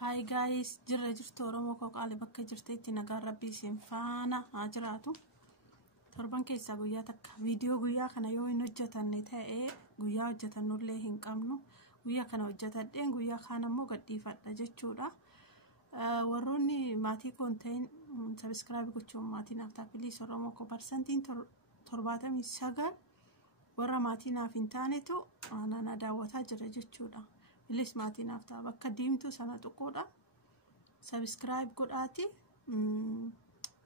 Hi guys, jirra jirtu Oromoo koo qaalii bakka jirteetti nagaan rabbii isin faana haa jiraatu. Torban keessaa guyyaa takka viidiyoo guyyaa kana yoo hin hojjetanne ta'ee guyyaa hojjetannullee hin qabnu. Guyyaa kana hojjetadheen guyyaa kaan ammoo gadhiifadha jechuudha. Warroonni maatii konteen subscribe gochuun maatii naaf taapiliis Oromoo koo parsantiin 79 warra maatii naaf hin taanetu ana daawwataa jira jechuudha. Bilis maatii naaf ta'a bakka diimtuu sana tuquudha. Subscribe godhaati.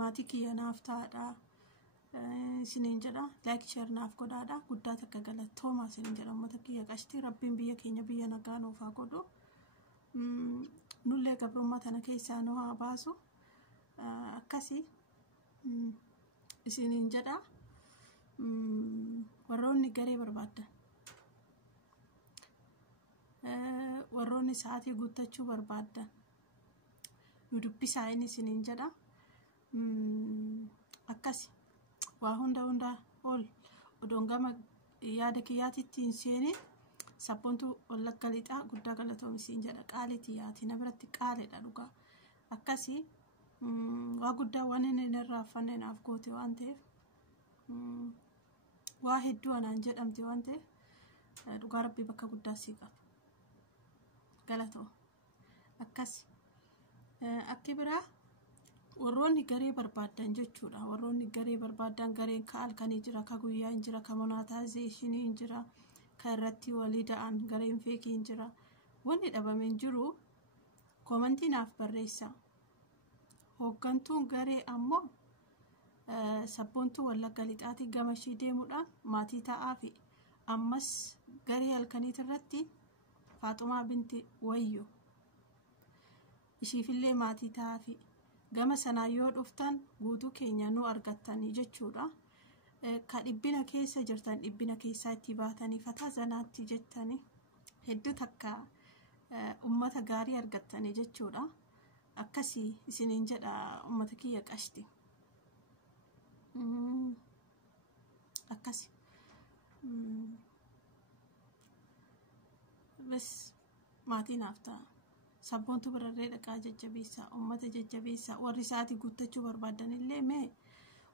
Maatii kiyya naaf ta'aadha. Isiniin jedha. Like share naaf godhaadha. Guddaa takka galatoomaa isiniin jedha. Uummata kiyya qashtii rabbiin biyya keenya biyya nagaa nuuf haa godhu. Nullee gabrummaa tana keessaa nu haa baasu. Akkasii isiniin jedha. Warroonni garee barbaaddan. Warroonni sa'aatii guuttachuu barbaaddan nu dubbisaa inni isiniin jedha. Akkasi waa hunda ol odoon gama yaada kiyyaatitti hin seeniin sabboontu wallagga lixaa guddaa galatoomi isiin jedha. Qaalitii yaati na biratti qaaleedha dhugaa. Akkasi waa guddaa waan inni irraa affannee naaf goote waan ta'eef waa hedduu anaan jedhamte waan ta'eef dhugaa rabbii bakka guddaa sii qaba. Galatoo akkasi akki biraa warroonni garee barbaadan jechuudha. Warroonni garee barbaadan gareen ka halkanii jira, ka guyyaa hin jira, ka monetization hin jira, ka irratti walii da'an gareen feekii hin jira. Wanni dhabame hin jiru komentii naaf barreessa. Hooggantuun garee ammoo sabboontuu wallagga lixaatii gama ishii deemuudhaan maatii ta'aa fi ammas garee halkaniit irratti Faaxumaa binti Wayyo ishiifillee maatii ta'aa fi gama sanaa yoo dhuftan guutuu keenya nu argattanii jechuudha. Ka dhibbina keessa jirtan dhibbina keessaa itti baatanii fataa zanaatti jettanii hedduu takka ummata gaarii argattanii jechuudha. Akkasii isiniin jedha ummata kiyya qashti. Akkasii bas maatii naaf ta'a. Sabboontu birarree dhaqaa jajjabeessaa, uummata jajjabeessaa. Warri sa'aatii guuttachuu barbaadan illee mee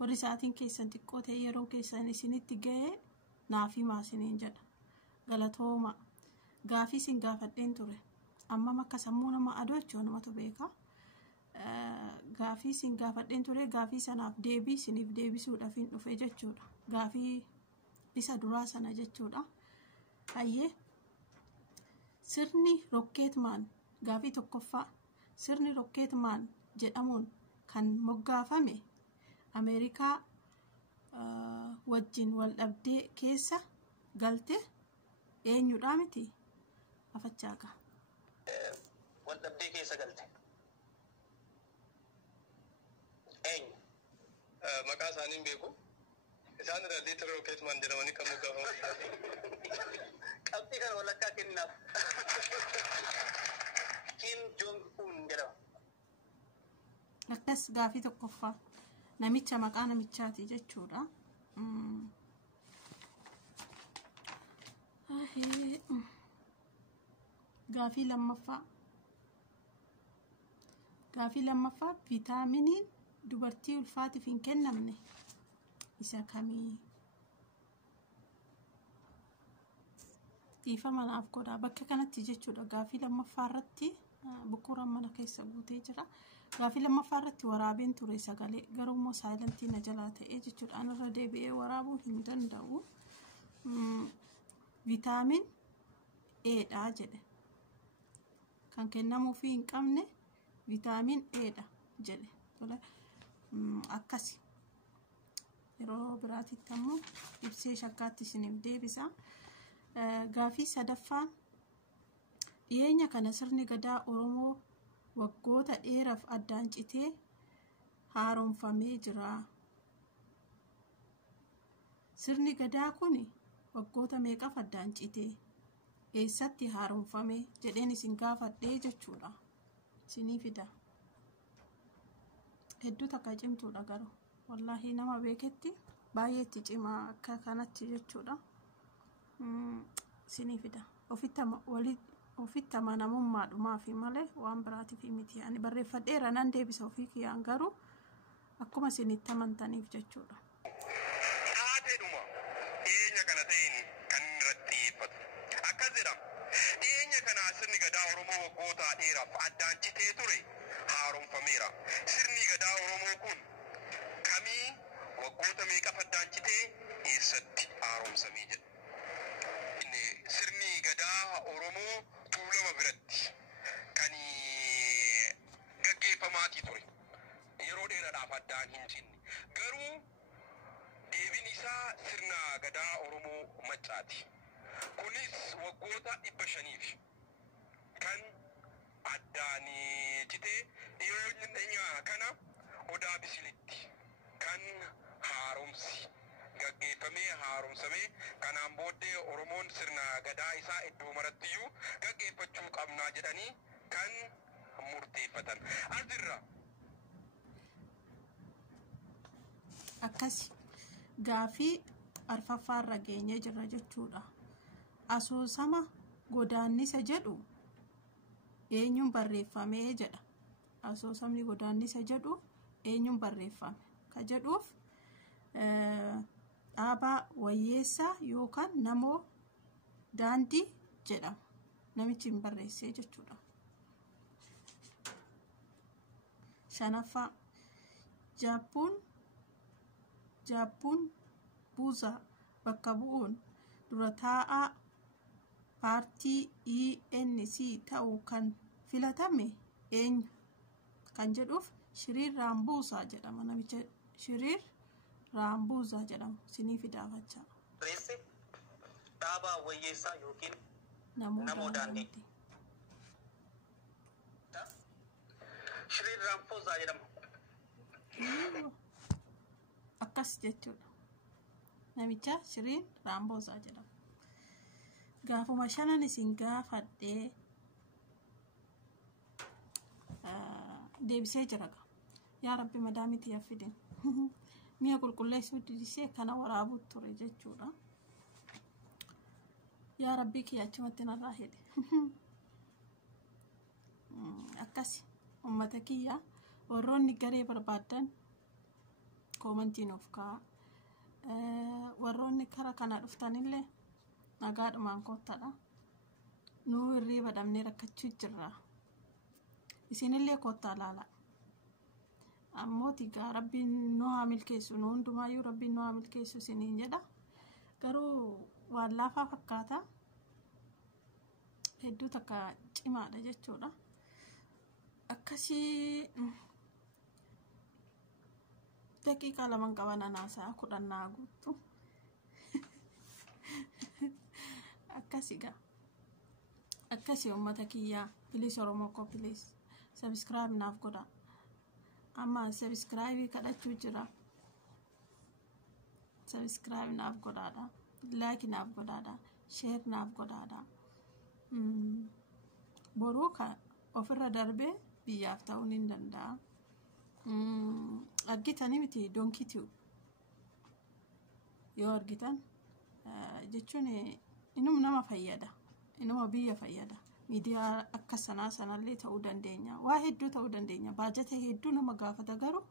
warri sa'aatiin keessan xiqqoo ta'e yeroo keessan isinitti ga'ee naaf himaa isiniin jedha. Galatooma. Gaafii isin gaafadheen ture. Amma akka sammuu nama adoochoo namatu beeka. Gaafii isin gaafadheen ture gaafii sanaaf deebii isiniif deebisuudhaaf hin dhufe jechuudha. Gaafii isa duraa sana jechuudha. Hayyee. Sirni Rocketman gaafii tokkoffaa sirni Rocketman jedhamuun kan moggaafame Ameerikaa wajjin wal dhabdee keessa galte eenyudha miti afachaaqa. Wal dhabdee keessa galte eenyu maqaa isaanii beeku isaan irraa liitira Rocketman jedhamanii kan moggaafaman. Qabxii kana walakkaa kennaaf. Kim Jong-un jedhama. Akkas gaafii tokkoffaa namicha maqaa namichaati jechuudha. Gaafii lammaffaa viitaaminiin dubartii ulfaatiif hin kennamne isa kamii? Dhiifa manaaf godhaa bakka kanatti jechuudha. Gaafii lammaffaa irratti bukuraan mana keessa guutee jira. Gaafii lammaffaa irratti waraabeen ture sagalee garuu immoo saayilantii na jalaa ta'ee jechuudha. Anarra deebi'ee waraabuu hin danda'u. Viitaamin Eedhaa jedhe. Kan kennamuufii hin qabne viitaamin Eedha jedhe. Akkasi. Yeroo biraatitti ammoo ibsee shakkaatti isiniif deebisa. Gaafii sadaffaan dhiyeenya kana sirni gadaa Oromoo waggoota dheeraaf addaan citee haaromfamee jira. Sirni gadaa kun waggoota meeqaaf addaan citee eessatti haaromfamee jedheen isin gaafadhee jechuudha. Isinii fida. Hedduu takka cimtuudha garuu wallaahi nama beeketti baay'eetti cimaa akka kanatti jechuudha. Isinii fida. Ofitti walii ofitti amanamummaadhumaa fi malee waan biraatiif miti. Ani barreeffadheera nan deebisa ofii kiyyaan garuu akkuma isinitti amantaniif jechuudha. Haateedhuma dhiyeenya kana ta'een kan irratti xiyyeeffatu. Akkas jedhama. Dhiyeenya kana sirni gadaa Oromoo waggoota dheeraaf addaan citee ture haaromfameera. Sirni gadaa Oromoo kun kamii waggoota meeqaf addaan citee eessatti haaromsamee jedha. Sirni gadaa Oromoo Tuulama biratti kan gaggeeffamaatii ture. Yeroo dheeraadhaaf addaan hin cinne. Garuu deebiin isaa sirna gadaa Oromoo Maccaati. Kunis waggoota 500 kan addaan citee dhiyeenya kana Odaa Bisilitti kan haaromsi gaggeeffamee haaromsamee kanaan booddee Oromoon sirna gadaa isaa iddoo marattiyyuu gaggeeffachuu qabnaa jedhanii kan murteeffatan. Asirra akkasi gaafii arfaffaarra geenye jirra jechuudha. Asoosama godaannisa jedhu eenyuun barreeffamee jedha. Asoosamni godaannisa jedhu eenyuun barreeffame ka jedhuuf Dhaabaa Wayyeessaa yookaan Namoo Daandii jedhama. Namichi hin barreessee jechuudha. Shanaffaa Jaappuun Buuzaa bakka bu'uun dura taa'aa paartii ENC ta'uu kan filatame eenyu kan jedhuuf Shiriir Raambuusaa jedhama. Namicha Shiriir Raambuusaa jedhamu sinii fidaafachaa. Dhaabaa Wayyeessaa yookiin Namoo Daandii. Shiriir Raambuusaa jedhama. Akkas jechuudha. Namicha Shiriir Raambuusaa jedhama. Gaafuma shanan isin gaafadhee deebisee jira. Yaa Rabbi madaamiti yaffidin. Mi'a qulqulleessuu didisee kana waraabuu ture jechuudha. Yaa Rabbi kiyya achumatti narraa hidhe. Akkasi uummata kiyya warroonni garee barbaadan koomantiin of ka'a. Warroonni kara kana dhuftanillee nagaadhumaan koottadha. Nuu hirriba dhabnee rakkachuu jirra. Isinillee koottaa laala. Ammoo tigaa Rabbiin nu haa milkeessu, nu hundumaayyuu Rabbiin nu haa milkeessu isiniin jedha. Garuu waan laafaa fakkaata. Hedduu takka cimaadha jechuudha. Akkasii daqiiqaa laman qaban anaasaa 10 naa guuttu. Akkasiga. Akkasi uummata kiyyaa please Oromoo ko please subscribe naaf godha. Amma subscribe kadhachuu jira. Subscribe naaf godhaadha. Like naaf godhaadha. Share naaf godhaadha. Boruu kan ofirra darbee biyyaaf ta'uu ni danda'a. Argitanii miti donkiitu yoo argitan jechuun inuma nama fayyada. Inuma biyya fayyada. Miidiyaa akka sanallee ta'uu dandeenya. Waa hedduu ta'uu dandeenya. Baajata hedduu nama gaafata garuu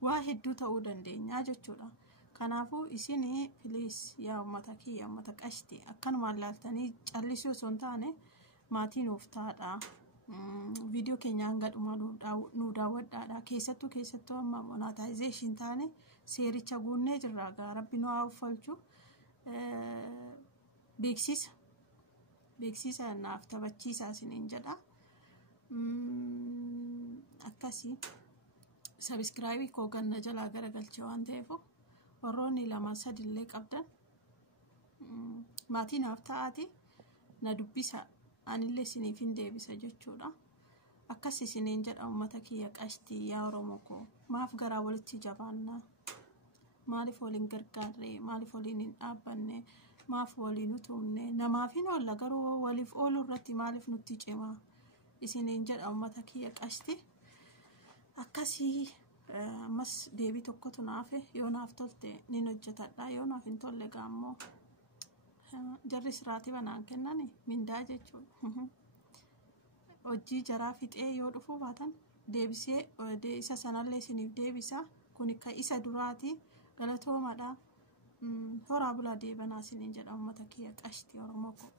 waa hedduu ta'uu dandeenya jechuudha. Kanaafuu isin please yaa uummata kiyya uummata qashti akkanumaan laaltanii callisuu osoo hin taane maatiin of taadha. Viidiyoo keenya hanga dhumaa nu daawwadhaadha. Keessattuu amma monetization taane seericha guunnee jirra. Rabbi nu haa uffalchu. Beeksisa naaf taphachiisaa isiniin jedha. Akkasii subscribe koo ganna jalaa garagalchee waan ta'eef warroonni 2-3 illee qabdan maatii naaf ta'aati na dubbisa. Anillee isiniif hin deebisa jechuudha. Akkas isiniin jedha uummata kiyya qashtii yaa Oromoo koo maaf garaa walitti jabaannaa? Maaliif waliin gargaarree? Maaliif waliin hin dhaabbanne? Maaf waliin utumne? Namaaf hin oolla garuu waliif ooluu irratti maaliif nutti cimaa? Isiniin jedha uummata kiyya qashtii. Akkasii ammas deebii tokkotu naafe yoo naaf tolte nin hojjetadha. Yoo naaf hin tolle gaammoo jarri siraatii banaan kennani mindaa jechuudha. Hojii jaraa fixee yoo dhufuu baatan deebisee isa sanallee isiniif deebisa. Kun isa duraati galatoomaadha. Horaa bulaa deebanaa isiniin jedha uummata kiyya qashtii Oromoo ko.